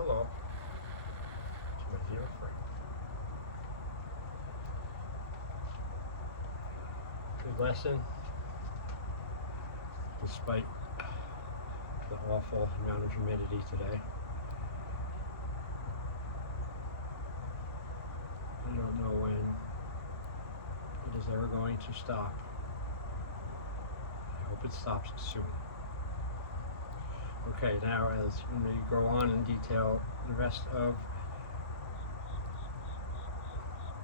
hello to my dear friend. Good lesson, despite the awful amount of humidity today. I don't know when it is ever going to stop. I hope it stops soon. Okay, now as we go on and detail the rest of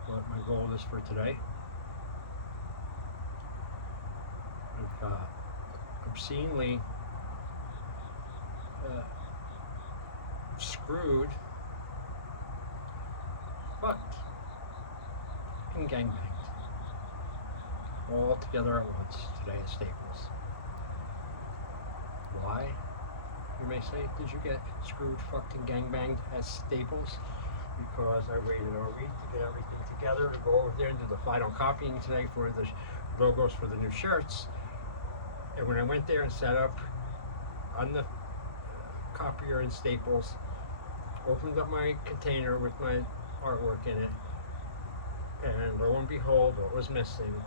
what my goal is for today, I've got obscenely screwed, fucked, and gangbanged all together at once today at Staples. Why? You may say, did you get screwed, fucked, and gangbanged at Staples? Because I waited a week to get everything together to go over there and do the final copying today for the logos for the new shirts. And when I went there and set up on the copier in Staples, opened up my container with my artwork in it, and lo and behold, what was missing?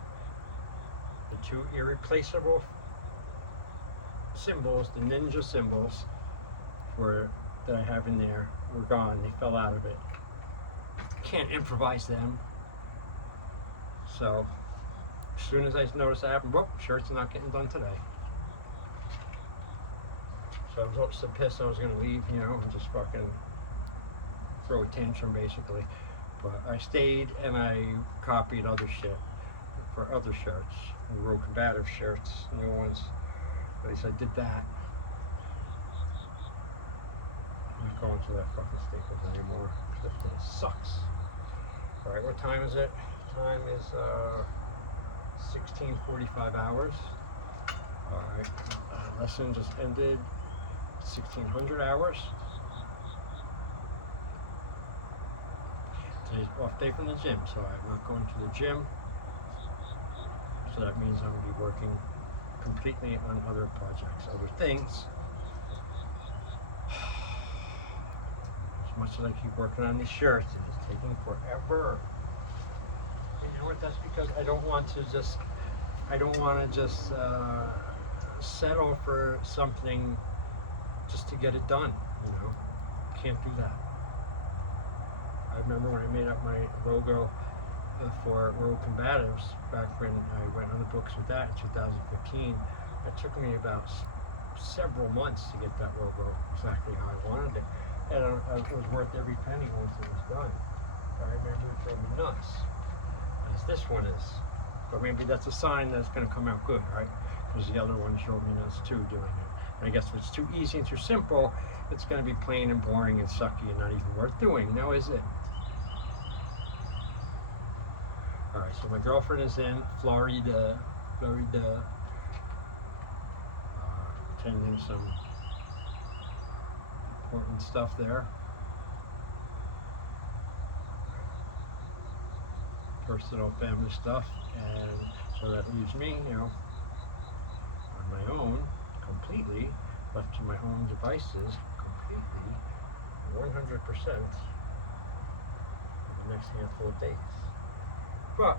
The two irreplaceable symbols, the ninja symbols that I have in there, were gone. They fell out of it. Can't improvise them. So as soon as I noticed that happened, whoop, shirt's not getting done today. So I was so pissed I was gonna leave, and just fucking throw a tantrum basically. But I stayed and I copied other shit for other shirts, real combative shirts, new ones. At least I did that. I'm not going to that fucking Staples anymore. This thing sucks. Alright, what time is it? Time is 16:45 hours. Alright, lesson just ended 1600 hours. Today's off day from the gym, so I'm not going to the gym. So that means I'm going to be working completely on other projects, other things. As much as I keep working on these shirts, it is taking forever. And you know what? That's because I don't want to just settle for something just to get it done. Can't do that. I remember when I made up my logo for Rural Combatives back when I went on the books with that in 2015. It took me about several months to get that logo exactly how I wanted it, and it was worth every penny once it was done. I remember it drove me nuts, as this one is. But maybe that's a sign that it's going to come out good, right? Because the other one showed me nuts too doing it. And I guess if it's too easy and too simple, it's going to be plain and boring and sucky and not even worth doing. Now is it? Alright, so my girlfriend is in Florida, attending some important stuff there. Personal family stuff, and so that leaves me, on my own, completely, left to my own devices, completely, 100% for the next handful of days. But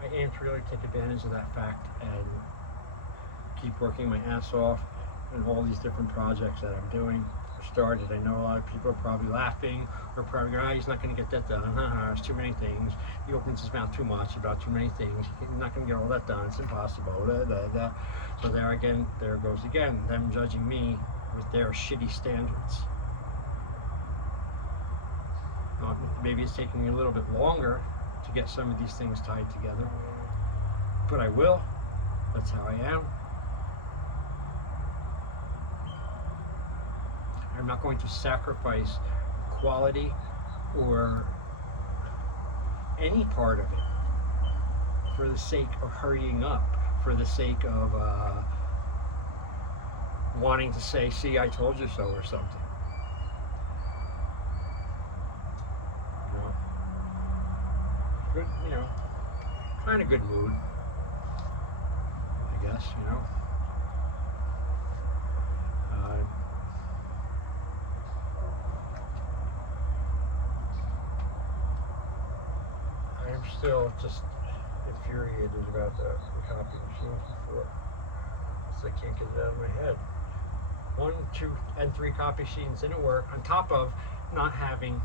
I aim to really take advantage of that fact and keep working my ass off in all these different projects that I'm doing. Started. I know a lot of people are probably laughing or probably going, he's not going to get that done. There's too many things. He opens his mouth too much about too many things. He's not going to get all that done. It's impossible. So there goes again, them judging me with their shitty standards. Maybe it's taking me a little bit longer to get some of these things tied together, but I will. That's how I am. I'm not going to sacrifice quality or any part of it for the sake of hurrying up, for the sake of wanting to say, see, I told you so, or something. Good, kind of good mood, I guess, I'm still just infuriated about the copy machines before. So I can't get it out of my head. 1, 2, and 3 copy machines didn't work, on top of not having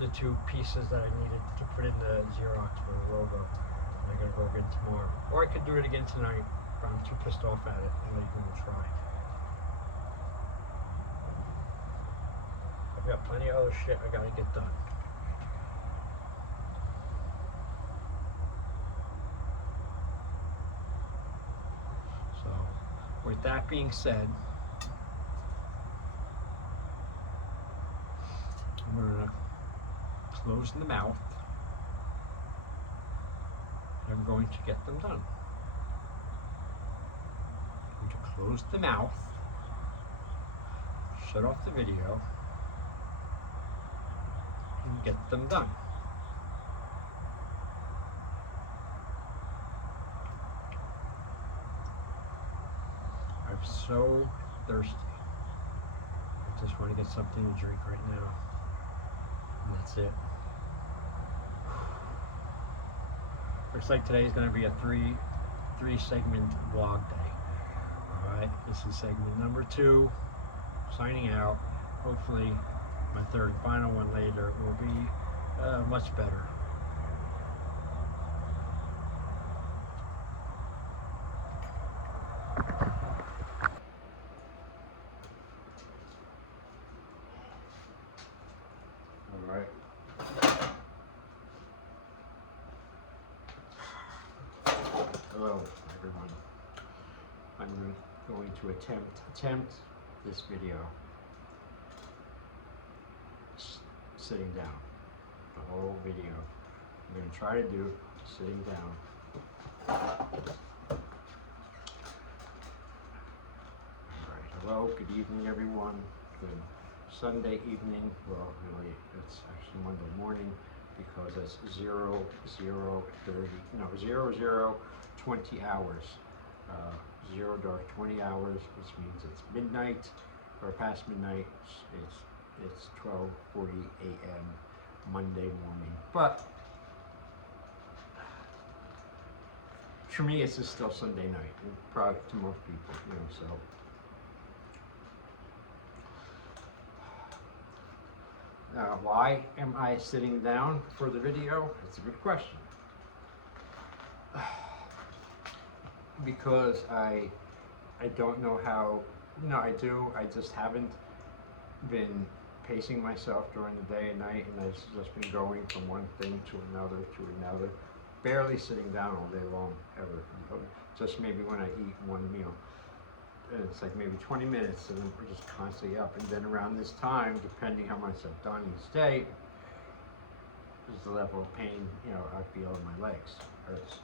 the 2 pieces that I needed to put in the Xerox for the logo. And I gotta go again tomorrow. Or I could do it again tonight, but I'm too pissed off at it. I'm not even gonna try. I've got plenty of other shit I gotta get done. So, with that being said, I'm gonna close the mouth, and I'm going to get them done. I'm going to close the mouth, shut off the video, and get them done. I'm so thirsty. I just want to get something to drink right now. And that's it. Looks like today's going to be a three segment vlog day. Alright, this is segment number 2. Signing out. Hopefully my third and final one later will be much better. Alright. Hello everyone. I'm going to attempt this video sitting down. The whole video I'm going to try to do sitting down. Alright, hello, good evening everyone. Good Sunday evening. Well, really, it's actually Monday morning because it's 20 hours. 0 dark 20 hours, which means it's midnight or past midnight. It's 12:40 a.m. Monday morning. But for me, it's just still Sunday night, and probably to most people, you know. So why am I sitting down for the video? It's a good question. Because I don't know how. No, I do. I just haven't been pacing myself during the day and night, and I've just been going from one thing to another, barely sitting down all day long ever. Just maybe when I eat one meal. And it's like maybe 20 minutes, and then we're just constantly up. And then around this time, depending how much I've done each day, is the level of pain, you know, I feel in my legs. Hurts.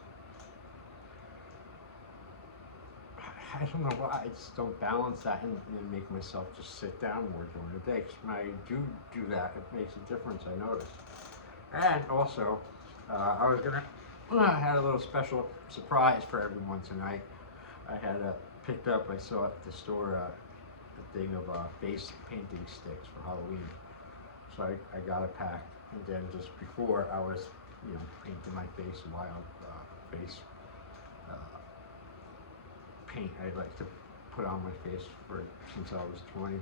I don't know why, I just don't balance that and make myself just sit down more during the day. Because when I do that, it makes a difference, I notice. And also, I had a little special surprise for everyone tonight. I had picked up, I saw at the store, a thing of face painting sticks for Halloween. So I got a pack, and then just before I was, you know, painting my face, wild face paint I like to put on my face since I was 20.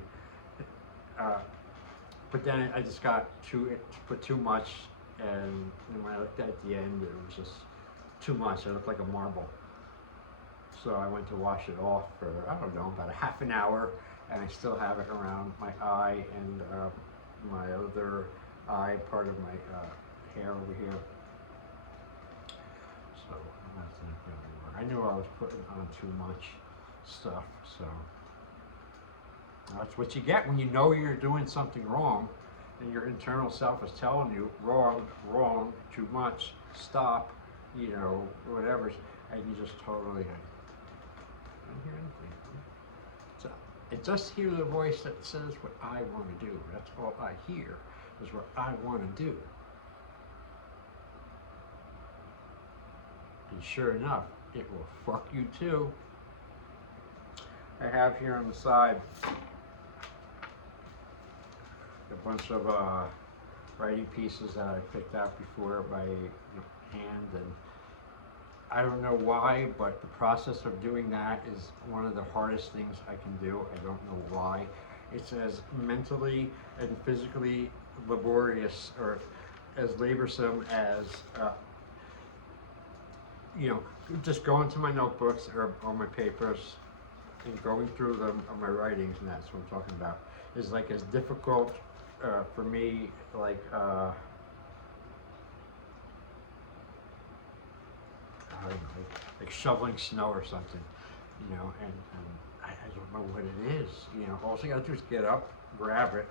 But then I just got put too much, and when I looked at the end, it was just too much. I looked like a marble. So I went to wash it off for, I don't know, about a half an hour, and I still have it around my eye and my other eye, part of my hair over here. So I'm not going to go anywhere. I knew I was putting on too much stuff, so that's what you get when you know you're doing something wrong, and your internal self is telling you wrong, too much, stop, you know, whatever, and you just totally. I don't hear anything. So I just hear the voice that says what I want to do. That's all I hear, is what I want to do. And sure enough, it will fuck you too. I have here on the side a bunch of writing pieces that I picked out before by hand, and I don't know why, but the process of doing that is one of the hardest things I can do. I don't know why. It's as mentally and physically laborious or as laborsome as just going to my notebooks or my papers and going through them or my writings, and that's what I'm talking about, is like as difficult for me, like I don't know, like shoveling snow or something, and I don't know what it is, all you gotta do is get up, grab it,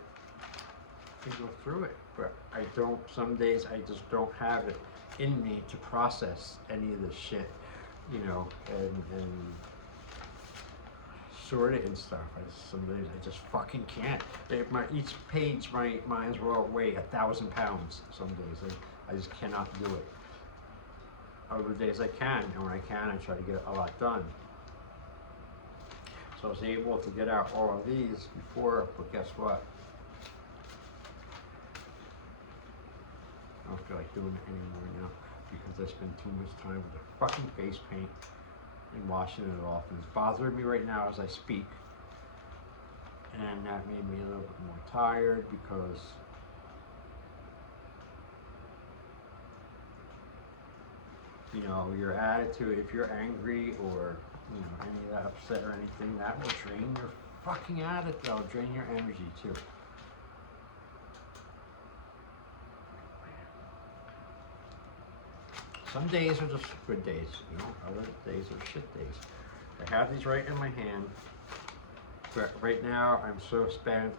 and go through it. But I don't, some days I just don't have it in me to process any of this shit, and sort it and stuff. Some days I just fucking can't. Each page might as well weigh 1,000 pounds. Some days I just cannot do it. Other days I can, and when I can, I try to get a lot done. So I was able to get out all of these before, but guess what? I don't feel like doing it anymore now because I spend too much time with the fucking face paint and washing it off, and it's bothering me right now as I speak. And that made me a little bit more tired because your attitude, if you're angry or any of that upset or anything, that will drain your fucking attitude, that'll drain your energy too. Some days are just good days, other days are shit days. I have these right in my hand, but right now I'm so spent.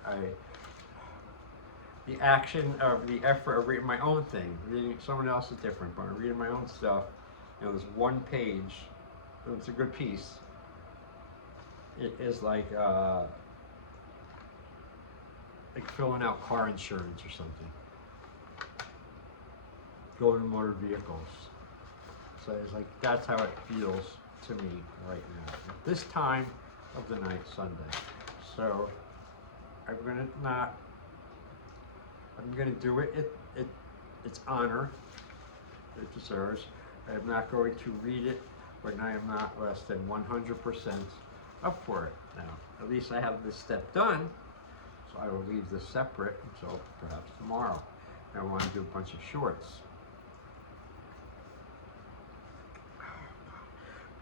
The action of the effort of reading my own thing, reading someone else is different, but I'm reading my own stuff. There's one page, and it's a good piece. It is like filling out car insurance or something. Going to motor vehicles. So it's like, that's how it feels to me right now, at this time of the night, Sunday. So I'm gonna do it. It's honor it deserves. I'm not going to read it, but I am not less than 100% up for it now. At least I have this step done, so I will leave this separate until perhaps tomorrow. I want to do a bunch of shorts.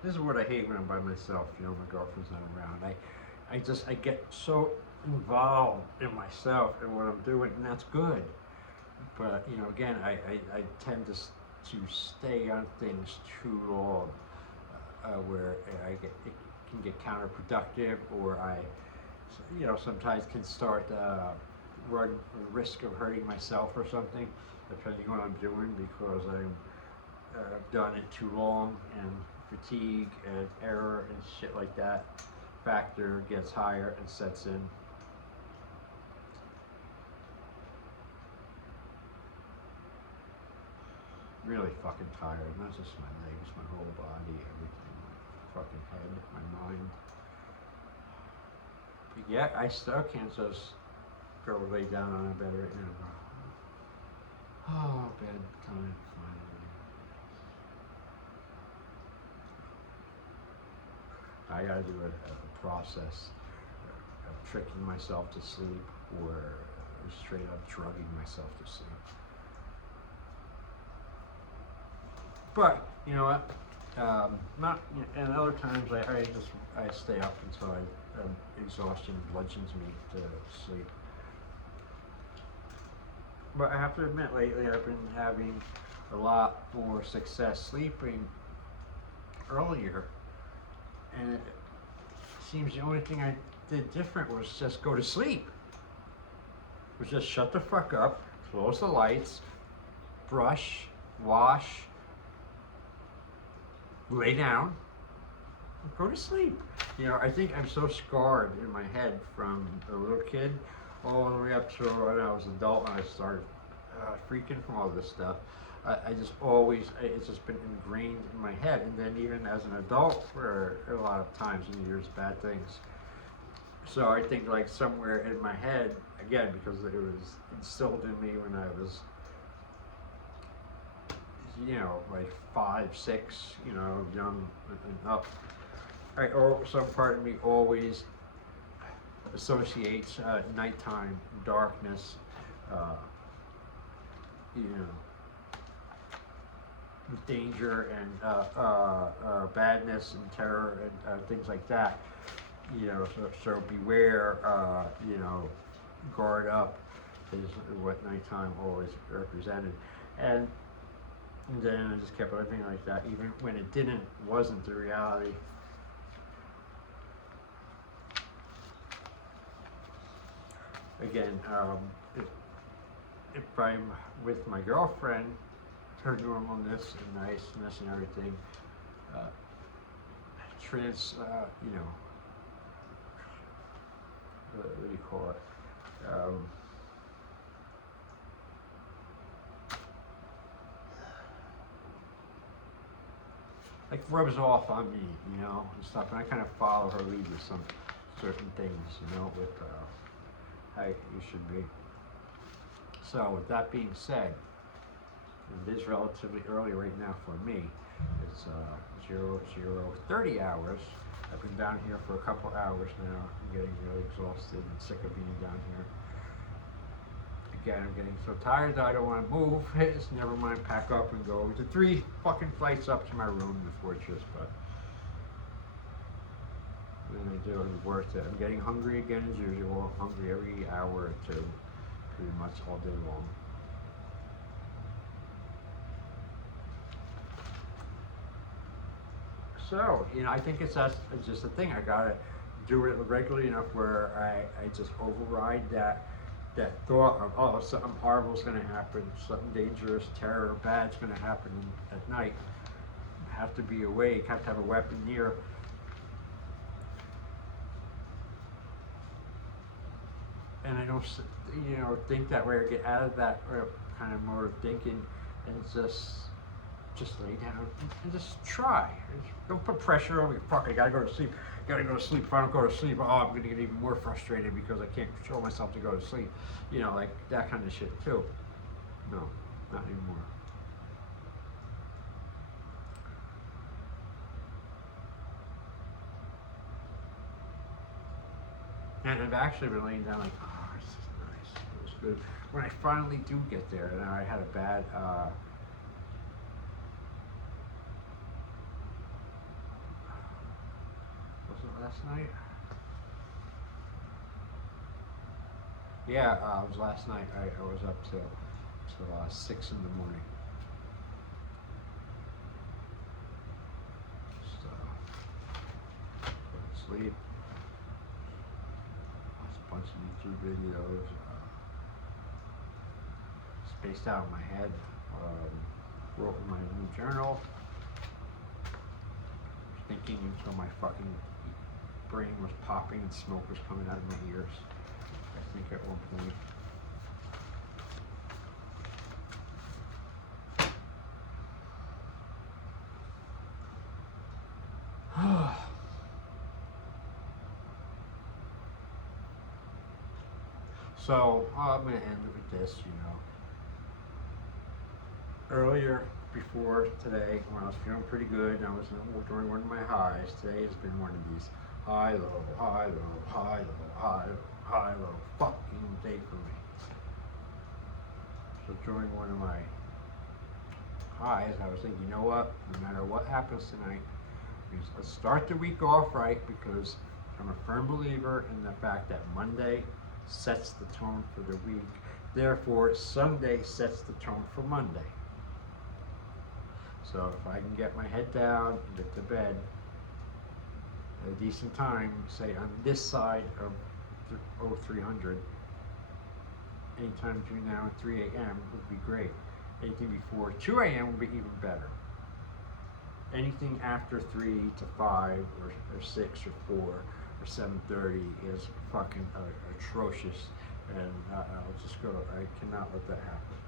This is what I hate when I'm by myself, my girlfriend's not around. I get so involved in myself and what I'm doing, and that's good. But, again, I tend to stay on things too long, where it can get counterproductive, or I sometimes can start run the risk of hurting myself or something, depending on what I'm doing, because I've done it too long, and fatigue and error and shit like that factor gets higher and sets in. Really fucking tired, not just my legs, my whole body, everything, my fucking head, my mind. But yet I still can't just go lay down on a bed right now and go, oh, bed time, finally. I gotta do a process of tricking myself to sleep, or straight up drugging myself to sleep. But you know what? Not. And other times I stay up until exhaustion bludgeons me to sleep. But I have to admit, lately I've been having a lot more success sleeping earlier, and it seems the only thing I did different was just go to sleep. Was just shut the fuck up, close the lights, brush, wash, lay down, and go to sleep. I think I'm so scarred in my head from a little kid all the way up to when I was an adult, and I started freaking from all this stuff. I just always, it's just been ingrained in my head. And then even as an adult, for a lot of times in years, bad things. So I think like somewhere in my head, again, because it was instilled in me when I was, like 5, 6, young and up. Or some part of me always associates nighttime, darkness, uh, you know, with danger and badness and terror and things like that. So beware, guard up is what nighttime always represented. And then I just kept living like that, even when it wasn't the reality. Again, if I'm with my girlfriend, her normalness and niceness and everything, what do you call it? Like rubs off on me, and stuff, and I kind of follow her lead with some certain things, with how you should be. So with that being said, it is relatively early right now for me. It's 00:30 hours. I've been down here for a couple hours now. I'm getting really exhausted and sick of being down here. Again, I'm getting so tired that I don't want to move. It's never mind, pack up and go to 3 fucking flights up to my room in the fortress, but when I do, it's worth it. I'm getting hungry again as usual. I'm hungry every hour or two, pretty much all day long. So, I think it's just a thing. I gotta do it regularly enough where I just override that thought of, oh, something horrible is going to happen, something dangerous, terror, bad's going to happen at night. I have to be awake, have to have a weapon near. And I don't, think that way or get out of that kind of mode of thinking and just lay down and just try. Don't put pressure on me. Fuck, I gotta go to sleep. If I don't go to sleep, I'm gonna get even more frustrated because I can't control myself to go to sleep. Like that kind of shit too. No, not anymore. And I've actually been laying down like, oh, this is nice. It was good. When I finally do get there, and I had a bad, was it last night? Yeah, it was last night. I was up till 6 in the morning. Just sleep. Watched a bunch of YouTube videos. Spaced out in my head. Wrote in my new journal. Thinking until my fucking brain was popping and smoke was coming out of my ears. I think at one point. So I'm gonna end it with this, Earlier, before today, when I was feeling pretty good, and I was during one of my highs. Today has been one of these high, low, high, low, high, low, high, low, high, low, fucking day for me. So during one of my highs, I was thinking, you know what? No matter what happens tonight, let's start the week off right, because I'm a firm believer in the fact that Monday sets the tone for the week. Therefore, Sunday sets the tone for Monday. So if I can get my head down and get to bed at a decent time, say on this side of 0300, anytime between now and 3 a.m. would be great. Anything before 2 a.m. would be even better. Anything after 3 to 5 or 6 or 4 or 7:30 is fucking atrocious, and I'll just go. I cannot let that happen.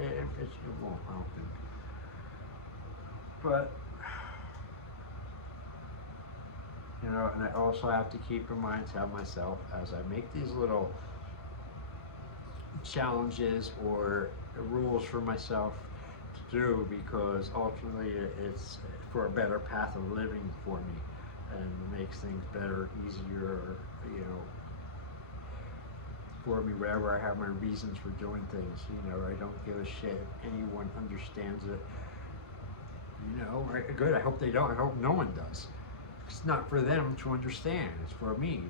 It won't, I don't think. But You know, and I also have to keep in mind, tell myself as I make these little challenges or rules for myself to do, because ultimately it's for a better path of living for me and makes things better, easier, you know, for me, wherever I have my reasons for doing things. You know, I don't give a shit if anyone understands it. You know, right? Good. I hope they don't. I hope no one does. It's not for them to understand. It's for me.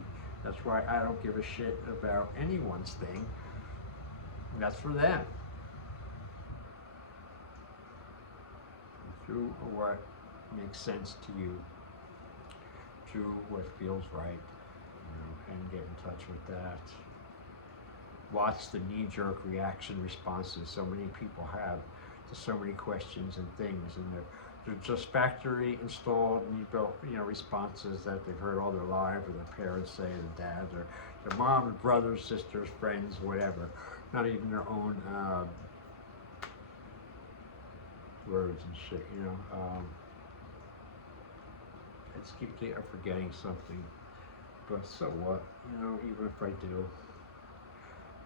That's why I don't give a shit about anyone's thing. That's for them. Do what makes sense to you. Do what feels right. You know, and get in touch with that. Watch the knee-jerk reaction responses so many people have to so many questions and things, and they're just factory installed and built, you know, responses that they've heard all their lives, or their parents say, their dads, or their mom, or brothers, sisters, friends, whatever. Not even their own words and shit, you know. I just keep thinking I'm forgetting something, but so what? You know, even if I do.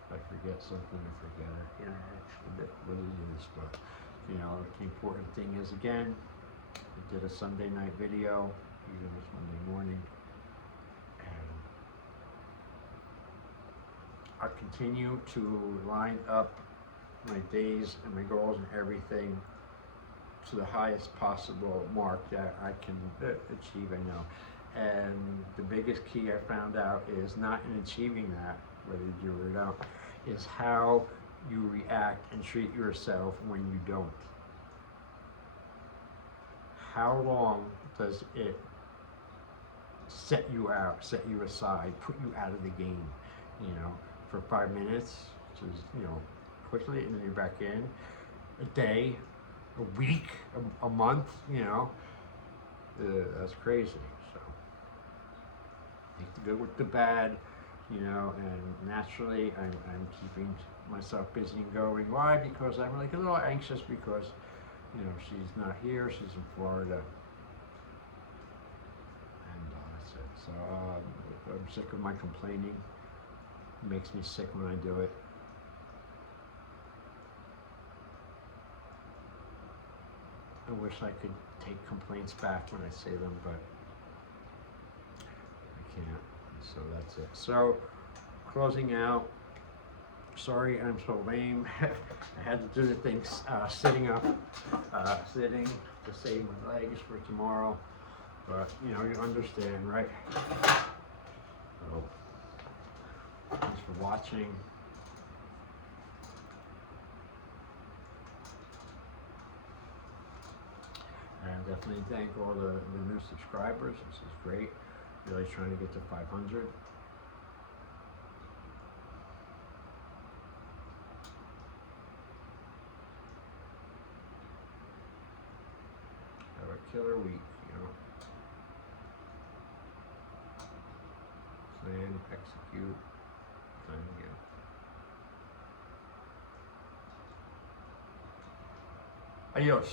If I forget something, I forget it. You know, it's what it is. But, you know, the important thing is, again, I did a Sunday night video, even this Monday morning, and I continue to line up my days and my goals and everything to the highest possible mark that I can achieve, I know. And the biggest key I found out is not in achieving that, whether you do it or not, is how you react and treat yourself when you don't. How long does it set you out, set you aside, put you out of the game, you know, for 5 minutes, which is, you know, quickly, and then you're back in. A day, a week, a month, you know, that's crazy. So, take the good with the bad. You know, and naturally I'm keeping myself busy and going. Why? Because I'm like a little anxious because, you know, she's not here, she's in Florida, and that's it. So I'm sick of my complaining. It makes me sick when I do it. I wish I could take complaints back when I say them, but I can't. So that's it. So, closing out. Sorry I'm so lame. I had to do the things sitting up, sitting to save my legs for tomorrow. But, you know, you understand, right? So, thanks for watching. And definitely thank all the new subscribers. This is great. Really trying to get to 500. Have a killer week, you know. Plan, execute, plan again. Adios.